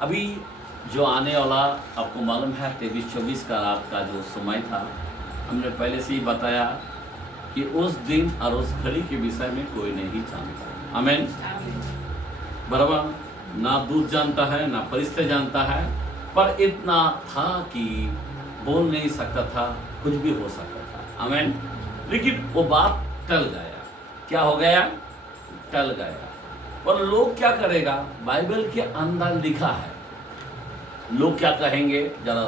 अभी जो आने वाला आपको मालूम है 23-24 का रात का जो समय था, हमने पहले से ही बताया कि उस दिन और उस घड़ी के विषय में कोई नहीं जानता। आमीन। बराबर, ना दूत जानता है ना फरिश्ते जानता है, पर इतना था कि बोल नहीं सकता था, कुछ भी हो सकता था। आमीन। लेकिन वो बात टल गया। क्या हो गया? टल गया। और लोग क्या करेगा? बाइबल के अंदर लिखा है, लोग क्या कहेंगे? जरा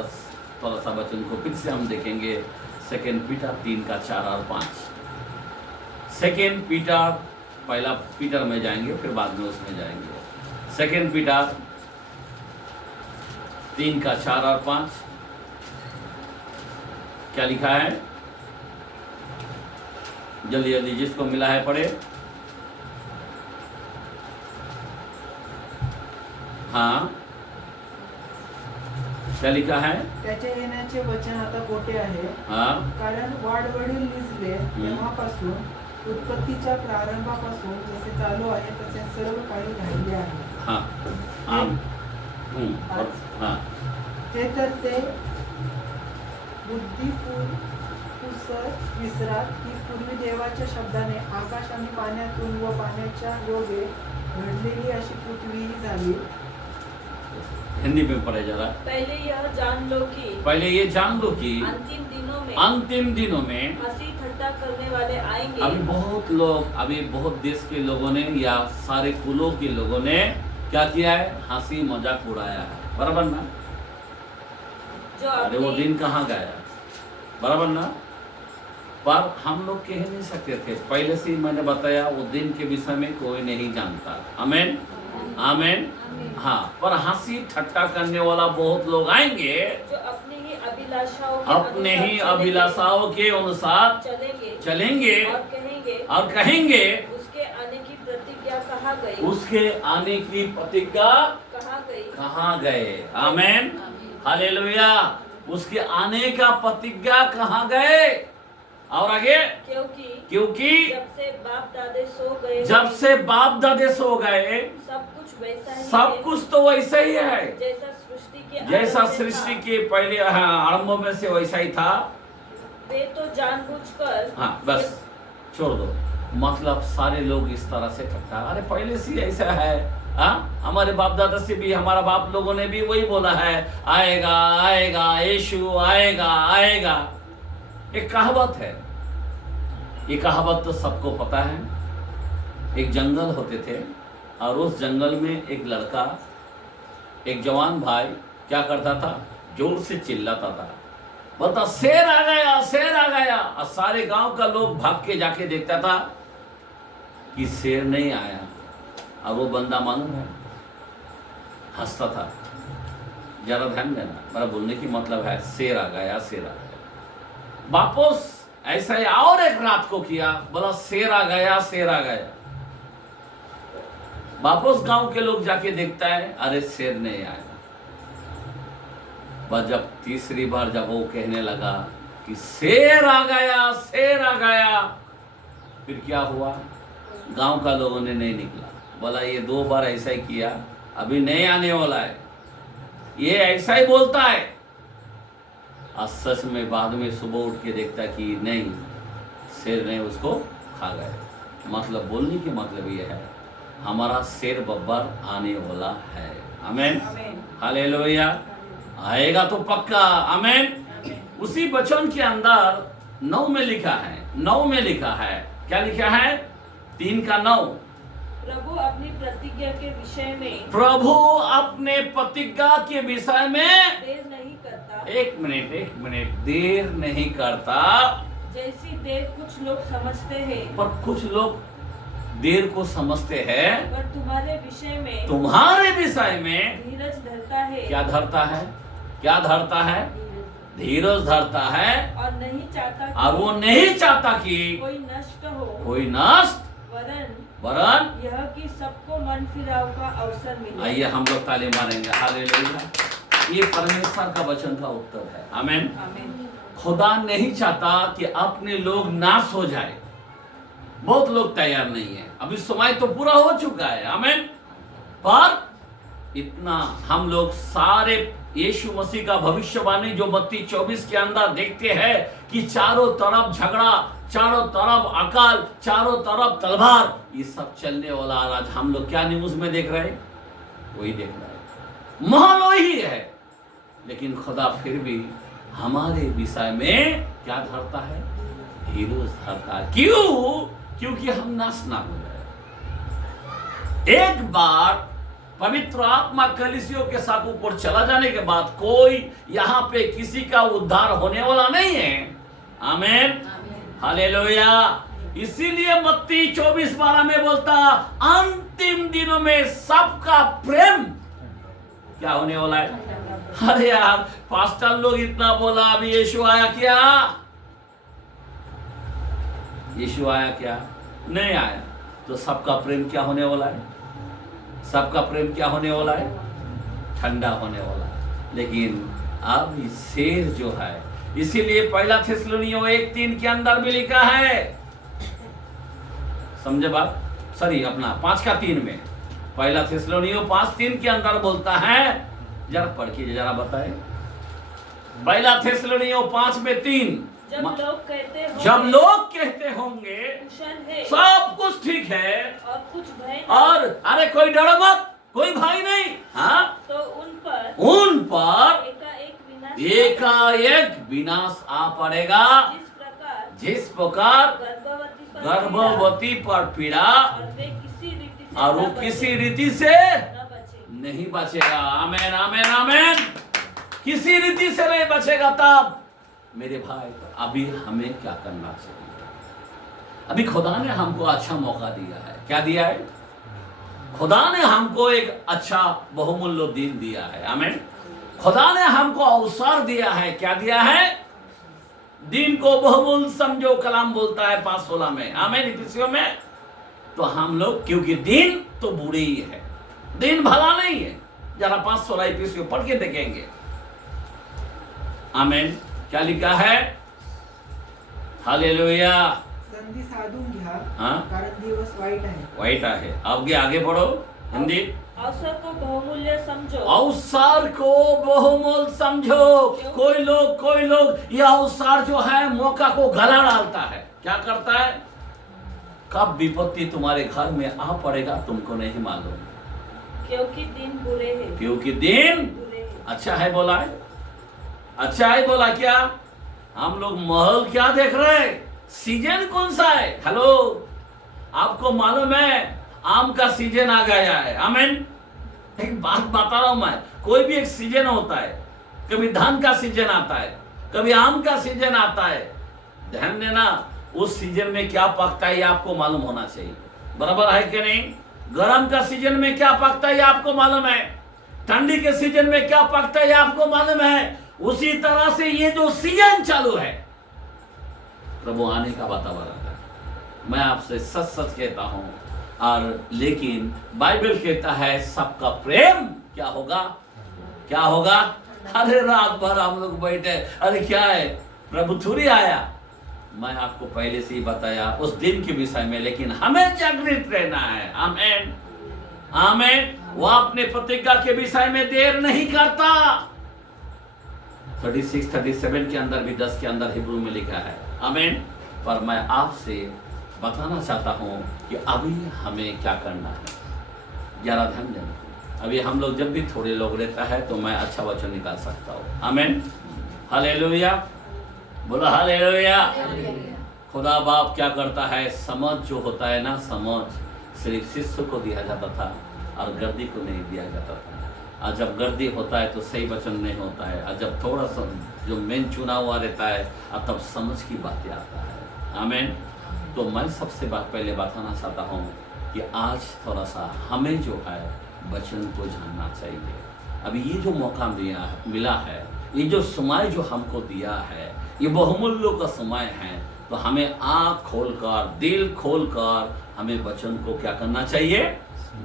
थोड़ा सा वचन को फिर से हम देखेंगे। 2 पीटर 3 का 4 और 5। 2 पीटर, पहला पीटर में जाएंगे फिर बाद में उसमें जाएंगे। 2 पीटर 3 का 4 और 5 क्या लिखा है? जल्दी जल्दी जिसको मिला है पढ़े। हाँ, क्या लिखा है? त्याच्या येण्याचे वचन आता खोटे आहे, हाँ, कारण वाडवडील निजले तेव्हापासून उत्पत्तीच्या प्रारंभापासून जसे चालू आहे तसे सर्व काही राहिले आहे. हाँ, आम, और हाँ, ते तर ते बुद्धिपुसत विसरात की पूर्वी देवाच्या शब्दाने आकाश आणि पाण्यातून व पाण्याच्या योगे घडलेली अशी पृथ्वीही झाली. हिंदी में पढ़े जरा। पहले यह जान लो कि पहले ये जान लो कि अंतिम दिनों में हंसी ठट्टा करने वाले आएंगे। अभी बहुत देश के लोगों ने या सारे कुलों के लोगों ने क्या किया है? हंसी मजाक उड़ाया है। बराबर ना? जो अरे वो दिन कहाँ गया? बराबर ना? पर हम लोग कह नहीं सकते थे, पहले से ही मैंने बताया वो दिन के विषय में कोई नहीं जानता। आमीन, आमीन। हाँ, पर हंसी ठट्टा करने वाला बहुत लोग आएंगे जो अपने ही अभिलाषाओं के अनुसार चलेंगे और कहेंगे उसके आने की प्रतिज्ञा कहाँ गई? उसके आने की प्रतिज्ञा कहाँ गए? आमीन, हालेलुया। उसके आने का प्रतिज्ञा कहाँ गए? और आगे, क्योंकि जब से बाप दादे सो गए सब कुछ तो वैसा ही है जैसा सृष्टि के पहले आरंभ में से वैसा ही था। वे तो जानबूझकर, हाँ बस छोड़ दो। मतलब सारे लोग इस तरह से ठट्टा, अरे पहले से ऐसा है। हमारे बाप दादा से भी, हमारा बाप लोगों ने भी वही बोला है, आएगा आएगा यीशु आएगा आएगा। एक कहावत है, ये कहावत तो सबको पता है। एक जंगल होते थे और उस जंगल में एक लड़का, एक जवान भाई क्या करता था? जोर से चिल्लाता था, बोलता शेर आ गया शेर आ गया। और सारे गांव का लोग भाग के जाके देखता था कि शेर नहीं आया। और वो बंदा मालूम है हंसता था। जरा ध्यान देना, मेरा बोलने की मतलब है शेर आ गया शेर आ गया। वापस ऐसा ही और एक रात को किया, बोला शेर आ गया शेर आ गया। वापस गांव के लोग जाके देखता है, अरे शेर नहीं आया। बस जब तीसरी बार जब वो कहने लगा कि शेर आ गया शेर आ गया, फिर क्या हुआ? गांव का लोगों ने नहीं निकला, बोला ये 2 बार ऐसा ही किया, अभी नहीं आने वाला है, ये ऐसा ही बोलता है। आज सच में बाद में सुबह उठ के देखता कि नहीं, शेर ने उसको खा गए। मतलब बोलने की मतलब ये है, हमारा शेर बब्बर आने वाला है। आमीन, हालेलुया। आएगा तो पक्का। आमीन। उसी वचन के अंदर 9 में लिखा है, 9 में लिखा है, क्या लिखा है? 3 का 9। प्रभु अपनी प्रतिज्ञा के विषय में, प्रभु अपने प्रतिज्ञा के विषय में देर नहीं करता। एक मिनट, देर नहीं करता। जैसी देर कुछ लोग समझते हैं, पर कुछ लोग देर को समझते हैं, पर तुम्हारे विषय में धीरज धरता है। क्या धरता है? क्या धरता है? धीरज धरता है। और नहीं चाहता, और वो नहीं चाहता कि कोई नष्ट हो, वरन यह कि सबको मन फिराव का अवसर मिले। आइए हम लोग ताली मारेंगे। हालेलुया। ये परमेश्वर का वचन का उत्तर है। आमीन। खुदा नहीं चाहता कि अपने लोग नाश हो जाए। बहुत लोग तैयार नहीं है, अभी समय तो पूरा हो चुका है। आमीन। पर इतना हम लोग सारे यीशु मसीह का भविष्यवाणी जो 32:24 के अंदर देखते हैं कि चारों तरफ झगड़ा, चारों तरफ अकाल, चारों तरफ तलवार, ये सब चलने वाला। आज हम लोग क्या न्यूज में देख रहे हैं? वही देख रहे हैं, माहौल वही है, लेकिन खुदा फिर भी हमारे विषय में क्या धरता है? हीरोज धरता है। क्यों? क्योंकि हम नाश ना हो जाए। एक बार पवित्र आत्मा कलीसियों के साथ ऊपर चला जाने के बाद कोई यहां पे किसी का उद्धार होने वाला नहीं है। आमीन, हालेलुया। इसीलिए मत्ती 24:12 में बोलता, अंतिम दिनों में सबका प्रेम क्या होने वाला है? अरे यार, पास्टर लोग इतना बोला, अभी यीशु आया क्या? यीशु आया क्या? नहीं आया। तो सबका प्रेम क्या होने वाला है? सबका प्रेम क्या होने वाला है? ठंडा होने वाला है। लेकिन अब शेर जो है, इसीलिए पहला थिस्सलुनीयों 1:3 के अंदर भी लिखा है, समझे बात? सॉरी, अपना 5:3 में, पहला थिस्सलुनीयों 5:3 के अंदर बोलता है, जरा पढ़ के जरा बताए। पहला थिस्सलुनीयों 5:3, जब लोग कहते होंगे कुशल है, सब कुछ ठीक है और कुछ भय और अरे कोई डरो मत, कोई भय नहीं, हाँ, तो उन पर एकाएक विनाश आ पड़ेगा। जिस प्रकार गर्भवती पर पीड़ा, और वो किसी रीति से नहीं बचेगा। आमेन, आमेन, आमेन। किसी रीति से नहीं बचेगा। तब मेरे भाई, अभी हमें क्या करना चाहिए? अभी खुदा ने हमको अच्छा मौका दिया है। क्या दिया है? खुदा ने हमको एक अच्छा बहुमूल्य दिन दिया है। आमीन। खुदा ने हमको अवसर दिया है। क्या दिया है? दिन को बहुमूल्य समझो, कलाम बोलता है 5:16 में। आमीन, इफिसियों में। तो हम लोग, क्योंकि दिन तो बुरी ही है, दिन भला नहीं है। जरा 5:16 इफिसियों पढ़ के देखेंगे। आमीन। क्या लिखा है? हालेलुया। संधी साधून घ्या, हाँ? कारण दिवस वाईट आहे। वाईट आहे। आगे पढ़ो हिंदी। अवसर को बहुमूल्य समझो। अवसर को बहुमूल्य समझो। कोई लोग यह अवसर जो है, मौका को गला डालता है। क्या करता है? कब विपत्ति तुम्हारे घर में आ पड़ेगा तुमको नहीं मालूम, क्योंकि दिन बुरे हैं। क्योंकि दिन बुरे हैं। अच्छा है बोला है, अच्छा है बोला। क्या हम लोग माहौल क्या देख रहे हैं? सीजन कौन सा है? हेलो, आपको मालूम है आम का सीजन आ गया है। आमीन। एक बात बता रहा हूं मैं, कोई भी एक सीजन होता है। कभी धान का सीजन आता है, कभी आम का सीजन आता है। ध्यान देना, उस सीजन में क्या पकता है आपको मालूम होना चाहिए। बराबर है कि नहीं? गर्म का सीजन में क्या पकता है आपको मालूम है, ठंडी के सीजन में क्या पकता है आपको मालूम है। उसी तरह से ये जो सीजन चालू है, प्रभु आने का वातावरण है। मैं आपसे सच सच कहता हूं। और लेकिन बाइबल कहता है सबका प्रेम क्या होगा? क्या होगा? अरे रात भर हम लोग बैठे, अरे क्या है, प्रभु थोड़ी आया। मैं आपको पहले से ही बताया उस दिन के विषय में, लेकिन हमें जागृत रहना है। आमीन, आमीन। वो अपने प्रतिज्ञा के विषय में देर नहीं करता। 36-37 के अंदर भी 10 के अंदर हिब्रू में लिखा है। आमीन। पर मैं आपसे बताना चाहता हूं कि अभी हमें क्या करना है, जरा ध्यान देना। अभी हम लोग जब भी थोड़े लोग रहता है तो मैं अच्छा वचन निकाल सकता हूं। आमीन, हालेलुया, बोला हालेलुया। खुदा बाप क्या करता है, समझ जो होता है ना, समझ सिर्फ शिष्य को दिया जाता था और गर्दी को नहीं दिया जाता था। और जब गर्दी होता है तो सही वचन नहीं होता है, और जब थोड़ा सा जो मेन चुना हुआ रहता है और तब समझ की बातें आता है। आमीन। तो मैं सबसे पहले बताना चाहता हूँ कि आज थोड़ा सा हमें जो है वचन को जानना चाहिए। अभी ये जो मौका मिला है, ये जो समय जो हमको दिया है, ये बहुमूल्य का समय है। तो हमें आँख खोलकर, दिल खोलकर हमें वचन को क्या करना चाहिए?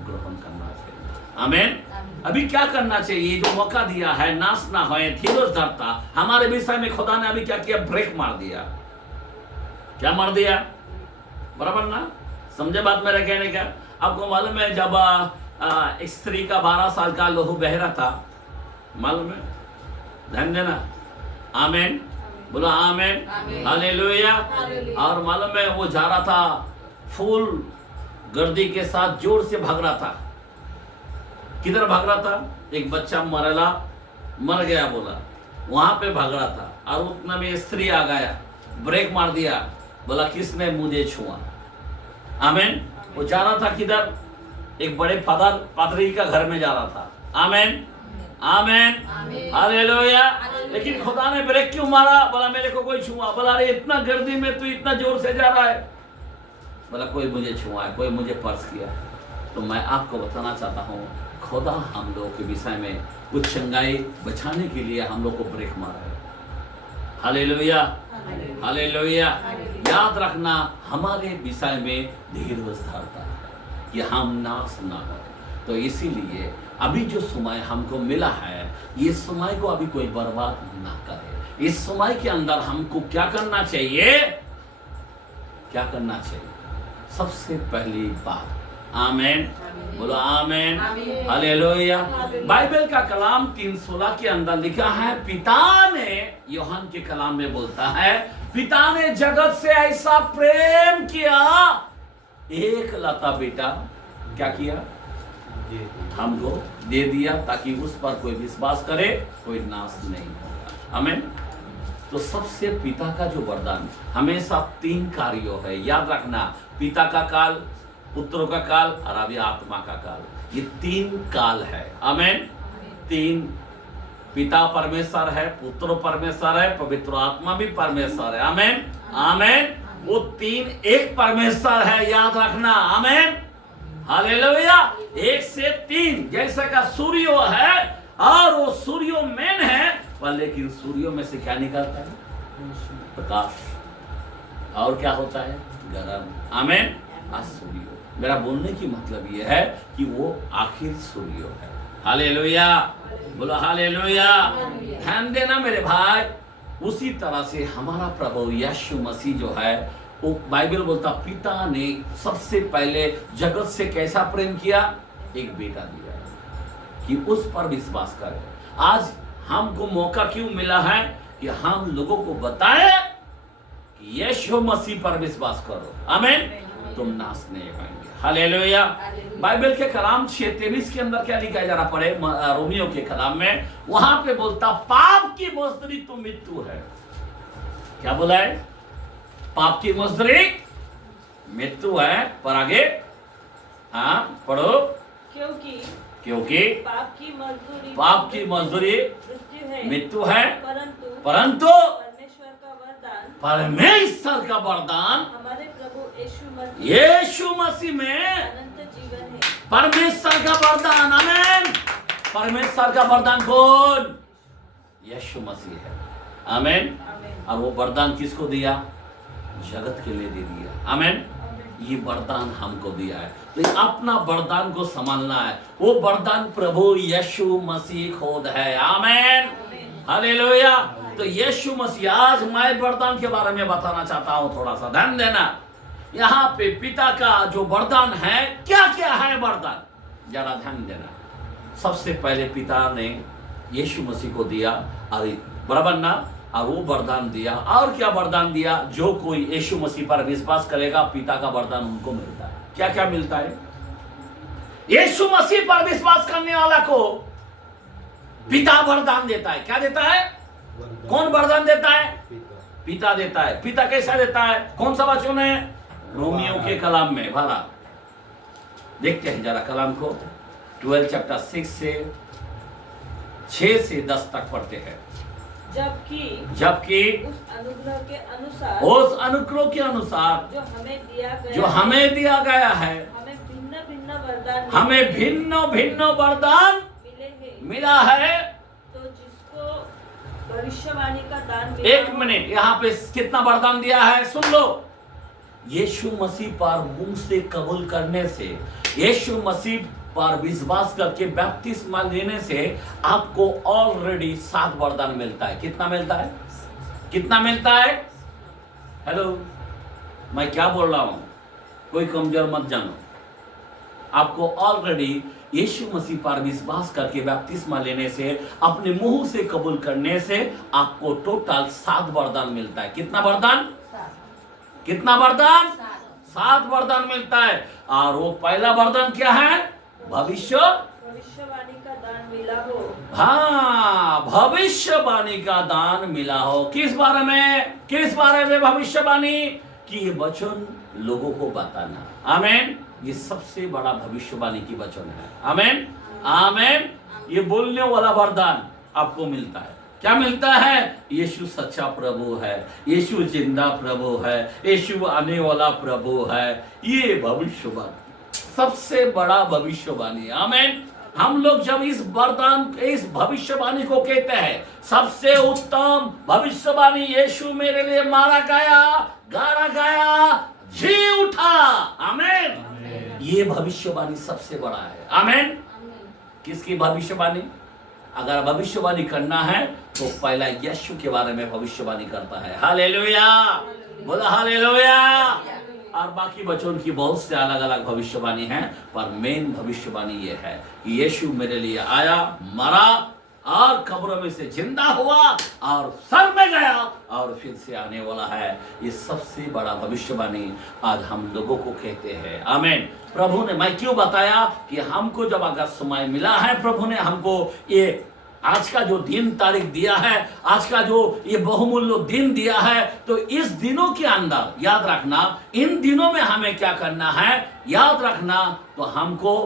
ग्रहण करना चाहिए। आमीन। अभी क्या करना चाहिए? जो मौका दिया है, नाश ना होए, धीरज धरता। हमारे विषय में खुदा ने अभी क्या किया? ब्रेक मार दिया। क्या मार दिया? बराबर ना? समझे बात मेरा कहने का? आपको मालूम है जब एक स्त्री का 12 साल का लहू बह रहा था, मालूम है? ध्यान देना, आमेन, बोलो आमेन, हालेलुया। और मालूम है वो जा रहा था, फूल गर्दी के साथ जोर से भाग रहा था। किधर भाग रहा था? एक बच्चा मर गया बोला, वहां पे भाग रहा था। और उतना में स्त्री आ गया, ब्रेक मार दिया, बोला किसने मुझे छुआ? आमेन। वो जा रहा था किधर? एक बड़े पादरी का घर में जा रहा था। आमेन, आमेन, हालेलुया। लेकिन खुदा ने ब्रेक क्यों मारा? बोला मेरे को कोई छुआ। बोला अरे इतना गर्दी में तू इतना जोर से जा रहा है। बोला कोई मुझे छुआ है, कोई मुझे स्पर्श किया। तो मैं आपको बताना चाहता हूँ, खुदा हम लोगों के विषय में कुछ चंगाई बचाने के लिए हम लोग को ब्रेक मारा है। Hallelujah, hallelujah. याद रखना, हमारे विषय में धीरज धरता है कि हम नाश ना हो। तो इसीलिए अभी जो समय हमको मिला है, ये समय को अभी कोई बर्बाद ना करे। इस समय के अंदर हमको क्या करना चाहिए? क्या करना चाहिए? सबसे पहली बात, आमेन, बोलो आमेन, हालेलुया। बाइबल का कलाम 3:16 के अंदर लिखा है, पिता ने, यूहन्ना के कलाम में बोलता है, पिता ने जगत से ऐसा प्रेम किया, एक लता बेटा क्या किया? हमको दे दिया, ताकि उस पर कोई विश्वास करे, कोई नाश नहीं होगा। आमीन। तो सबसे पिता का जो वरदान हमेशा 3 कार्यों है, याद रखना, पिता का काल, पुत्रों का काल और अभी आत्मा का काल, ये 3 काल है। आमीन। 3, पिता परमेश्वर है, पुत्र परमेश्वर है, पवित्र आत्मा भी परमेश्वर है। आमीन, आमीन। वो 3 एक परमेश्वर है, याद रखना। आमीन, हालेलुया। 1 से 3 जैसे का सूर्य है, और वो सूर्य मेन है, पर लेकिन सूर्य में से क्या निकलता है? प्रकाश। और क्या होता है? गरम। आमीन। सूर्य, मेरा बोलने की मतलब यह है कि वो आखिर सूर्य है। हालेलुया, बोलो हालेलुया। ध्यान देना मेरे भाई, उसी तरह से हमारा प्रभु यीशु मसीह जो है, वो बाइबल बोलता पिता ने सबसे पहले जगत से कैसा प्रेम किया? एक बेटा दिया कि उस पर विश्वास करे। आज हमको मौका क्यों मिला है कि हम लोगों को बताएं कि यीशु मसीह पर विश्वास करो। आमीन। तुम नाश नहीं पाएंगे। हालेलुया। बाइबल के कलाम 6:23 के अंदर क्या लिखा जा रहा पड़े? रोमियो के कलाम में वहां पे बोलता, पाप की मजदूरी तो मृत्यु है। क्या बोला है? पाप की मजदूरी मृत्यु है। पर आगे हाँ पढ़ो। क्योंकि पाप की मजदूरी मृत्यु है, परंतु परमेश्वर का वरदान हमारे प्रभु यीशु मसीह में अनंत जीवन है। परमेश्वर का वरदान। आमीन। परमेश्वर का वरदान कौन? यीशु मसीह है। आमीन। और वो वरदान किसको दिया? जगत के लिए दे दिया। आमीन। ये वरदान हमको दिया है, तो अपना वरदान को संभालना है। वो वरदान प्रभु यीशु मसीह खुद है। आमीन, हालेलुया। तो यीशु मसीह, आज मैं वरदान के बारे में बताना चाहता हूं, थोड़ा सा ध्यान देना। यहाँ पे पिता का जो वरदान है, क्या क्या है वरदान, जरा ध्यान देना। सबसे पहले पिता ने यीशु मसीह को दिया, और बराबर ना, और वो वरदान दिया। और क्या वरदान दिया? जो कोई यीशु मसीह पर विश्वास करेगा, पिता का वरदान उनको मिलता है। क्या क्या मिलता है? यीशु मसीह पर विश्वास करने वाला को पिता वरदान देता है। क्या देता है? कौन वरदान देता है? पिता देता है। पिता कैसा देता है? कौन सा वचन है? रोमियो के कलाम में भरा। देखते हैं जरा कलाम को, 12 चैप्टर 6 से 10 तक पढ़ते हैं। जबकि उस अनुग्रह के अनुसार के अनुसार जो हमें दिया गया है, हमें भिन्न भिन्न वरदान मिला है। तो जिसको भविष्यवाणी का दान मिला, एक मिनट, यहाँ पे कितना वरदान दिया है सुन लो। यीशु मसीह पर मुंह से कबूल करने से, यीशु मसीह पर विश्वास करके बपतिस्मा लेने से आपको ऑलरेडी 7 वरदान मिलता है। कितना मिलता है? कितना मिलता है? हेलो, मैं क्या बोल रहा हूं? कोई कमजोर मत जानो। आपको ऑलरेडी यीशु मसीह पर विश्वास करके बपतिस्मा लेने से, अपने मुंह से कबूल करने से आपको टोटल 7 वरदान मिलता है। कितना वरदान? कितना वरदान? 7 वरदान मिलता है। और वो पहला वरदान क्या है? भविष्यवाणी का दान मिला हो। हाँ, भविष्यवाणी का दान मिला हो। किस बारे में? किस बारे में भविष्यवाणी? कि ये वचन लोगों को बताना। आमीन। ये सबसे बड़ा भविष्यवाणी की वचन है। आमीन, आमीन। ये बोलने वाला वरदान आपको मिलता है। क्या मिलता है? यीशु सच्चा प्रभु है, यीशु जिंदा प्रभु है, यीशु आने वाला प्रभु है। ये भविष्यवाणी सबसे बड़ा भविष्यवाणी। आमीन। हम लोग जब इस वरदान, इस भविष्यवाणी को कहते हैं, सबसे उत्तम भविष्यवाणी, यीशु मेरे लिए मारा गया, गाड़ा गया, जी उठा। आमीन। ये भविष्यवाणी सबसे बड़ा है। आमीन। किसकी भविष्यवाणी? अगर भविष्यवाणी करना है तो पहला यीशु के बारे में भविष्यवाणी करता है। हालेलुया, बोला हालेलुया। और बाकी वचन की बहुत से अलग अलग भविष्यवाणी है, पर मेन भविष्यवाणी ये है कि यीशु मेरे लिए आया, मरा और कब्र में से जिंदा हुआ और सर में गया और फिर से आने वाला है। ये सबसे बड़ा भविष्यवाणी आज हम लोगों को कहते हैं। आमीन। प्रभु ने, मैं क्यों बताया कि हमको जब अगर समय मिला है, प्रभु ने हमको ये आज का जो दिन तारीख दिया है, आज का जो ये बहुमूल्य दिन दिया है, तो इस दिनों के अंदर याद रखना, इन दिनों में हमें क्या करना है याद रखना। तो हमको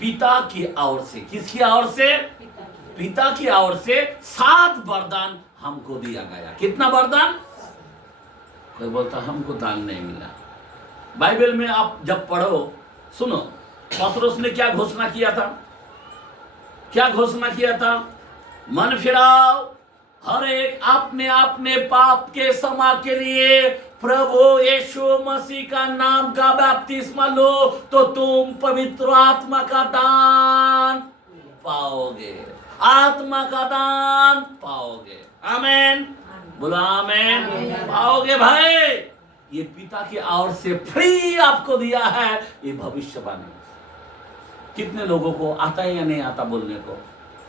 पिता की ओर से, किसकी ओर से? पिता की ओर से 7 वरदान हमको दिया गया। कितना वरदान? कोई बोलता हमको दान नहीं मिला। बाइबल में आप जब पढ़ो, सुनो, पतरस ने क्या घोषणा किया था? क्या घोषणा किया था? मन फिराओ, हर एक अपने अपने पाप के क्षमा के लिए प्रभु यीशु मसीह का नाम का बपतिस्मा लो, तो तुम पवित्र आत्मा का दान पाओगे। आत्मा का दान पाओगे। आमीन, बोला आमीन। पाओगे भाई। ये पिता की ओर से फ्री आपको दिया है ये भविष्यवाणी। कितने लोगों को आता है या नहीं आता बोलने को?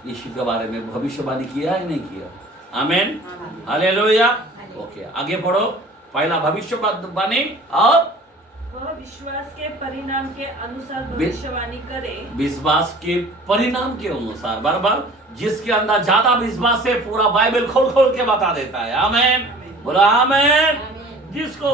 यीशु के बारे में भविष्यवाणी किया है नहीं किया? आमीन, हालेलुया। ओके, आगे पढ़ो। पहला भविष्यवाणी, और वह विश्वास के परिणाम के अनुसार भविष्यवाणी करे। विश्वास के परिणाम के अनुसार, बराबर। जिसके अंदर ज्यादा विश्वास है, पूरा बाइबल खोल खोल के बता देता है। आमीन, बोला आमीन। जिसको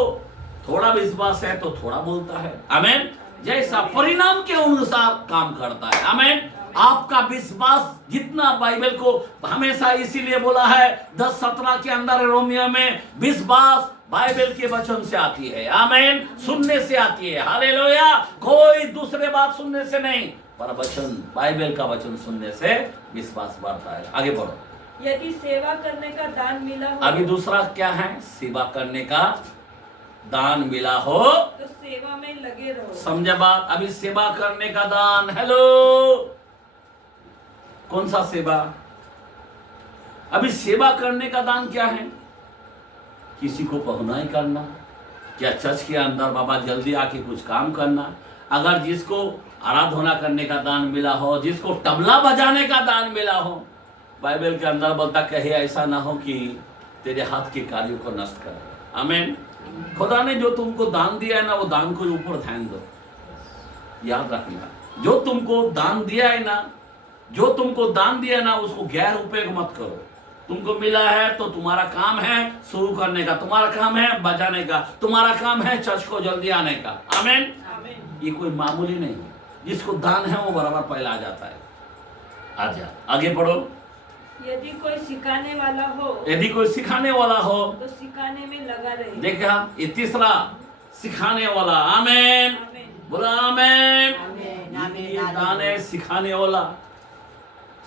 थोड़ा विश्वास है तो थोड़ा बोलता है। आमीन। जैसा परिणाम के अनुसार काम करता है। आमीन। आपका विश्वास जितना, बाइबल को हमेशा इसीलिए बोला है 10:17 के अंदर रोमियो में, विश्वास बाइबल के वचन से आती है। आमीन। सुनने से आती है। हालेलुया। कोई दूसरे बात सुनने से नहीं, पर वचन, बाइबल का वचन सुनने से विश्वास बढ़ता है। आगे बढ़ो। यदि सेवा करने का दान मिला हो, अभी दूसरा क्या है? सेवा करने का दान मिला हो तो सेवा में लगे रहो। समझे बात? अभी सेवा करने का दान, हेलो, कौन सा सेवा? अभी सेवा करने का दान क्या है? किसी को पहुनाई करना, क्या चर्च के अंदर बाबा जल्दी आके कुछ काम करना। अगर जिसको आराधना करने का दान मिला हो, जिसको तबला बजाने का दान मिला हो, बाइबल के अंदर बोलता कहे ऐसा ना हो कि तेरे हाथ के कार्यों को नष्ट करे। आमीन। खुदा ने जो तुमको दान दिया है ना, वो दान को ऊपर ध्यान दो। याद रखना, जो तुमको दान दिया है ना, जो तुमको दान दिया ना, उसको गैर उपयोग मत करो। तुमको मिला है तो तुम्हारा काम है शुरू करने का, तुम्हारा काम है बजाने का, तुम्हारा काम है चर्च को जल्दी आने का। आमीन। ये कोई मामूली नहीं है। जिसको दान है वो बराबर पहला आ जाता है। आजा, आगे पढ़ो। यदि कोई सिखाने वाला हो, यदि कोई सिखाने वाला हो तो सिखाने में लगा रहे। देखा, ये तीसरा, सिखाने वाला। आमीन, बोला आमीन। ये दान है सिखाने वाला।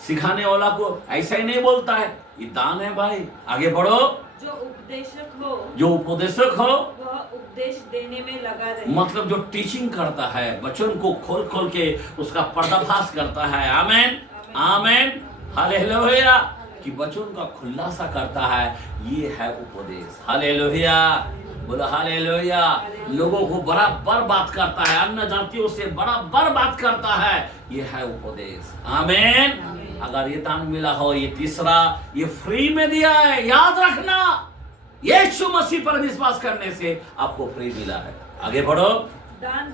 सिखाने वाला को ऐसा ही नहीं बोलता है, ये दान है भाई। आगे बढ़ो। जो उपदेशक हो, जो उपदेशक हो, वह उपदेश देने में लगा रहे। मतलब जो टीचिंग करता है, वचन को खोल खोल के उसका पर्दाफाश करता है। आमीन, आमीन, हालेलुया। कि वचन का खुलासा करता है, ये है उपदेश। हालेलुया, बोला हालेलुया। लोगों को बराबर बात करता है, अन्य जातियों से बराबर बात करता है। ये है उपदेश। आमीन। अगर ये दान मिला हो, ये तीसरा, ये फ्री में दिया है, याद रखना। यीशु मसीह पर विश्वास करने से आपको फ्री मिला है। आगे बढ़ो। दान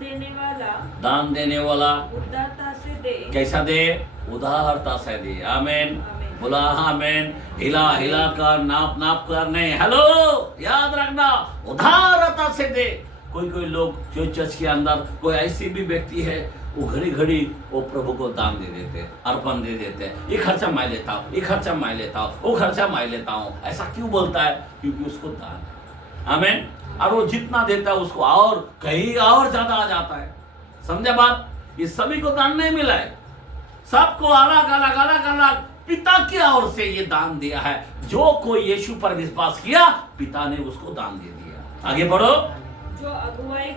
देने वाला उदारता से दे। कैसा दे? उदारता से दे। आमीन। बोला आमीन। हिला हिला कर, नाप नाप कर नहीं। हेलो, याद रखना, उदारता से दे। कोई लोग जो चर्च के अंदर कोई ऐसी भी व्यक्ति है, वो घड़ी घड़ी वो प्रभु को दान दे देते, अर्पण दे देते। ये खर्चा मैं लेता हूँ, ये खर्चा मैं लेता हूँ, वो खर्चा मैं लेता हूँ। ऐसा क्यों बोलता है? क्योंकि उसको दान है। आमीन। और वो जितना देता है उसको और कहीं और ज्यादा आ जाता है। समझा बात? ये सभी को दान नहीं मिला है, सबको अलग अलग अलग अलग पिता की ओर से ये दान दिया है। जो कोई यीशु पर विश्वास किया, पिता ने उसको दान दे दिया। आगे बढ़ो। जो अगुवाई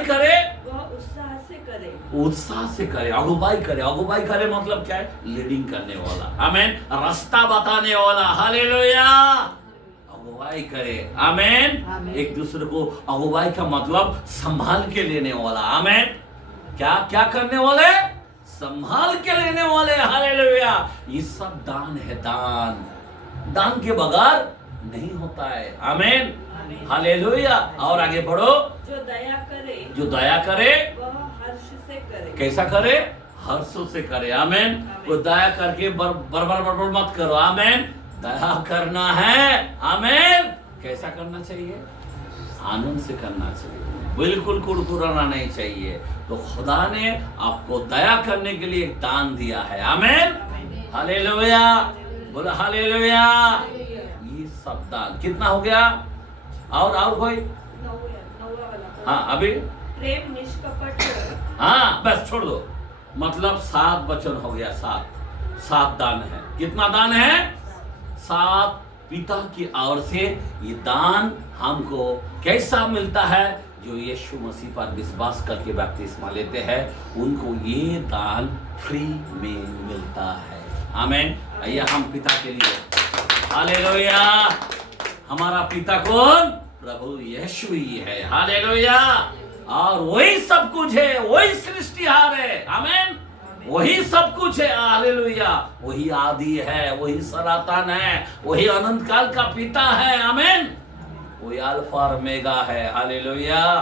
करे वह उत्साह से करे। उत्साह से करे, अगुवाई करे। अगुवाई करे मतलब क्या है? लीडिंग करने वाला। आमीन। रास्ता बताने वाला। हालेलुया। अगुवाई करे। आमीन। एक दूसरे को अगुवाई का मतलब संभाल के लेने वाला। आमीन। क्या करने वाले? संभाल के लेने वाले। हालेलुया। ये सब दान है। दान के बगैर नहीं होता है। आमीन। हालेलुया। और आगे बढ़ो। जो दया करे वह हर्ष से करे। कैसा करे? हर्षों से करे। आमीन। वो दया करके बरबर मत करो। आमीन। दया करना है। आमीन। कैसा करना चाहिए? आनंद से करना चाहिए, बिल्कुल कुड़कुड़ाना नहीं चाहिए। तो खुदा ने आपको दया करने के लिए एक दान दिया है। आमीन। हालेलुया। बोला हालेलुया। ये सब दान कितना हो गया? और कोई? हाँ, अभी प्रेम निष्कपट। हाँ, बस छोड़ दो। मतलब 7 वचन हो गया। 7 दान है। कितना दान है? 7 पिता की ओर से ये दान हमको कैसा मिलता है? जो यीशु मसीह पर विश्वास करके बपतिस्मा लेते हैं, उनको ये दान फ्री में मिलता है। आमीन। आइए हम पिता के लिए। हालेलुया। हमारा पिता कौन? प्रभु यीशु ही है। हालेलुया। और वही सब कुछ है, वही सृष्टिहार है। आमीन। वही सब कुछ है। हालेलुया। वही आदि है, वही सनातन है, वही अनंत काल का पिता है। आमीन। वही अल्फा और ओमेगा है। हालेलुया।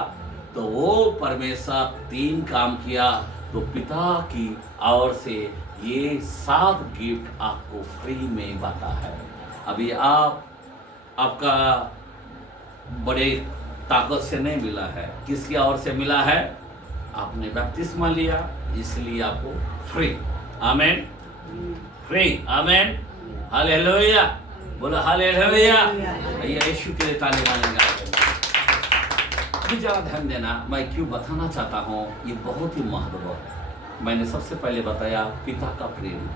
तो वो परमेश्वर 3 काम किया, तो पिता की ओर से ये 7 गिफ्ट आपको फ्री में बांटा है। अभी आपका बड़े ताकत से नहीं मिला है। किसकी ओर से मिला है? आपने बपतिस्मा लिया, इसलिए आपको फ्री। आमीन। फ्री। आमीन। हालेलुया। बोलो हालेलुया। भैया यीशु के लिए ताली मानेंगे। अभी जरा ध्यान देना, मैं क्यों बताना चाहता हूँ, ये बहुत ही महत्वपूर्ण है। मैंने सबसे पहले बताया पिता का प्रेम।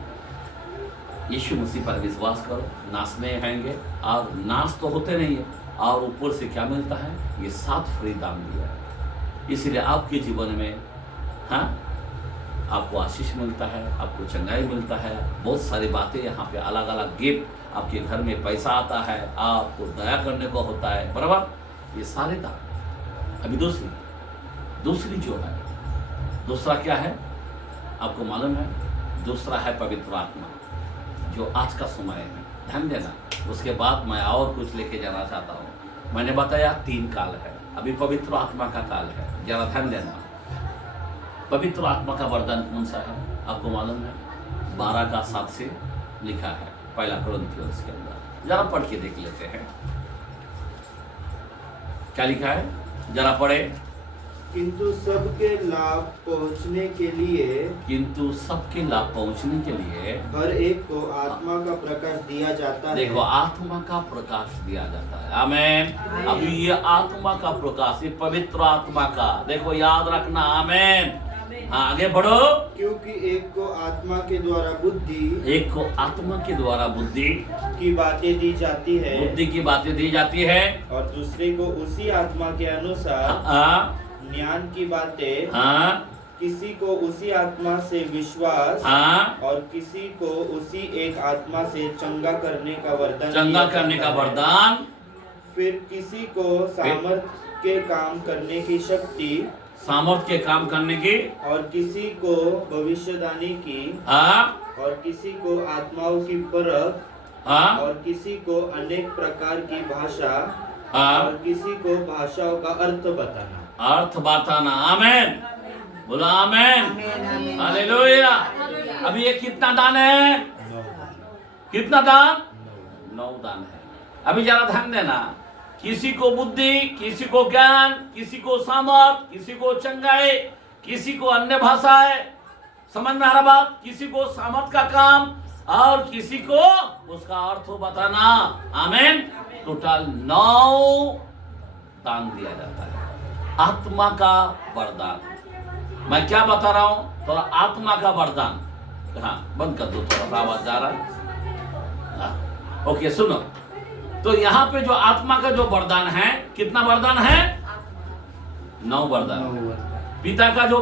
यीशु मसीह पर विश्वास करो, नाश नहीं होंगे। और नाश तो होते नहीं है, और ऊपर से क्या मिलता है? ये 7 फ्री दान दिया है। इसलिए आपके जीवन में आपको आशीष मिलता है, आपको चंगाई मिलता है। बहुत सारी बातें यहाँ पे अलग अलग गिफ्ट, आपके घर में पैसा आता है, आपको दया करने को होता है। बराबर। ये सारे दान। अभी दूसरी जो है, दूसरा क्या है आपको मालूम है? दूसरा है पवित्र आत्मा, जो आज का समय है। ध्यान देना। उसके बाद मैं और कुछ लेके जाना चाहता हूँ। मैंने बताया 3 काल है, अभी पवित्र आत्मा का काल है। जरा ध्यान देना। पवित्र आत्मा का वरदान कौन सा है आपको मालूम है? 12:7 से लिखा है, 1 कुरिन्थियों के अंदर। जरा पढ़ के देख लेते हैं क्या लिखा है। जरा पढ़े। किंतु सबके लाभ पहुंचने के लिए हर एक को आत्मा का प्रकाश दिया जाता है। देखो, आत्मा का प्रकाश दिया जाता है। आमीन। अभी ये आत्मा का प्रकाश, ये पवित्र आत्मा का, देखो याद रखना। आमीन। हाँ, आगे बढ़ो। क्योंकि एक को आत्मा के द्वारा बुद्धि की बातें दी जाती है, बुद्धि की बातें दी जाती है, और दूसरे को उसी आत्मा के अनुसार ज्ञान की बातें, किसी को उसी आत्मा से विश्वास, और किसी को उसी एक आत्मा से चंगा करने का वरदान। फिर किसी को सामर्थ के काम करने की शक्ति, सामर्थ के काम करने की, और किसी को भविष्यवाणी की, और किसी को आत्माओं की परख, और किसी को अनेक प्रकार की भाषा, और किसी को भाषाओं का अर्थ बताना। अर्थ बताना। आमेन, बोला आमेन, हालेलुया। अभी ये कितना दान है? कितना दान? 9 दान है। अभी जरा ध्यान देना, किसी को बुद्धि, किसी को ज्ञान, किसी को सामर्थ, किसी को चंगाई, किसी को अन्य भाषाएं, समझ में आ रहा बात? किसी को सामर्थ का काम और किसी को उसका अर्थ बताना। आमेन। टोटल 9 दान दिया जाता है। आत्मा का वरदान, मैं क्या बता रहा हूं? थोड़ा आत्मा का वरदान। हाँ, बंद कर दो, थोड़ा सा आवाज जा रहा है। ओके, सुनो। तो यहाँ पे जो आत्मा का जो वरदान है, कितना वरदान है? 9 वरदान। पिता का जो